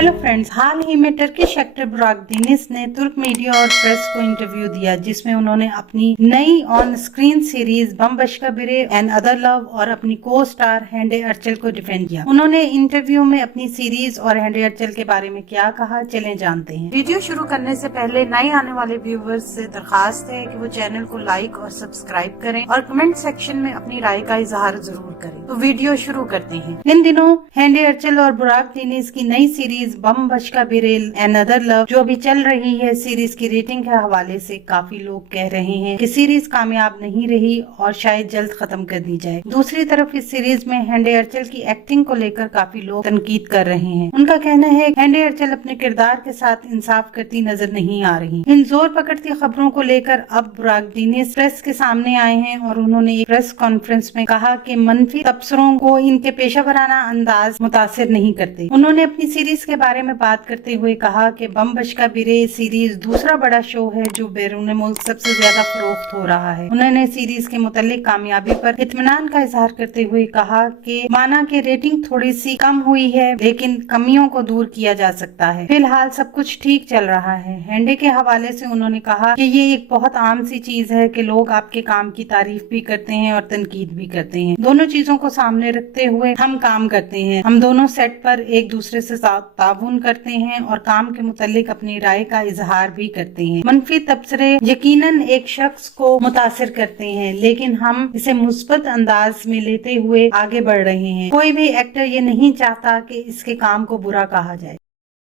Hello friends, हाल ही में Turkish actor बुराक Dennis ने तुर्क मीडिया और प्रेस को इंटरव्यू दिया जिसमें उन्होंने अपनी नई ऑन स्क्रीन सीरीज बम बशका बिरे एंड अदर लव और अपनी को स्टार हैंडे अर्चल को डिफेंड किया। उन्होंने इंटरव्यू में अपनी सीरीज और हैंडे अर्चल के बारे में क्या कहा, चलें जानते हैं। वीडियो शुरू करने से पहले नए आने वाले व्यूवर्स से दरखास्त है कि वो चैनल को लाइक और सब्सक्राइब करें और कमेंट सेक्शन में अपनी राय का इजहार जरूर करें। तो वीडियो शुरू करते हैं। इन दिनों हैंडे अर्चल और बुराक डेनिस की नई सीरीज बम बशका बिरेल एंड अदर लव जो अभी चल रही है, सीरीज की रेटिंग के हवाले से काफी लोग कह रहे हैं कि सीरीज कामयाब नहीं रही और शायद जल्द खत्म कर दी जाए। दूसरी तरफ इस सीरीज में हैंडे अर्चल की एक्टिंग को लेकर काफी लोग तनकीद कर रहे हैं। उनका कहना है हैंडे अर्चल अपने किरदार के साथ इंसाफ करती नजर नहीं आ रही। इन जोर पकड़ती खबरों को लेकर अब बुराक डेनिस प्रेस के सामने आए हैं और उन्होंने एक प्रेस कॉन्फ्रेंस में कहा कि मनफी तबसरों को इनके पेशा वराना अंदाज मुतासिर नहीं करते। उन्होंने अपनी सीरीज के बारे में बात करते हुए कहा कि बम बशका बिरे सीरीज दूसरा बड़ा शो है जो बैरून मुल्क सबसे ज्यादा फरोख्त हो रहा है। उन्होंने सीरीज के मुतालिक कामयाबी पर इत्मीनान का इजहार करते हुए कहा कि माना कि रेटिंग थोड़ी सी कम हुई है लेकिन कमियों को दूर किया जा सकता है। फिलहाल सब कुछ ठीक चल रहा है। हैंडे के हवाले से उन्होंने कहा कि ये एक बहुत आम सी चीज है कि लोग आपके काम की तारीफ भी करते हैं और तनकीद भी करते हैं। दोनों चीजों को सामने रखते हुए हम काम करते हैं। हम दोनों सेट पर एक दूसरे से ताउन करते हैं और काम के मुतालिक अपनी राय का इजहार भी करते हैं। मनफी तबसरे यकीनन एक शख्स को मुतासिर करते हैं लेकिन हम इसे मुस्बत अंदाज में लेते हुए आगे बढ़ रहे हैं। कोई भी एक्टर ये नहीं चाहता कि इसके काम को बुरा कहा जाए।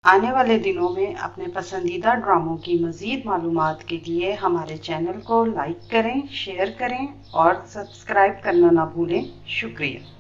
आने वाले दिनों में अपने पसंदीदा ड्रामों की मजीद मालूमात के लिए हमारे चैनल को लाइक करें, शेयर करें और सब्सक्राइब करना ना भूलें। शुक्रिया।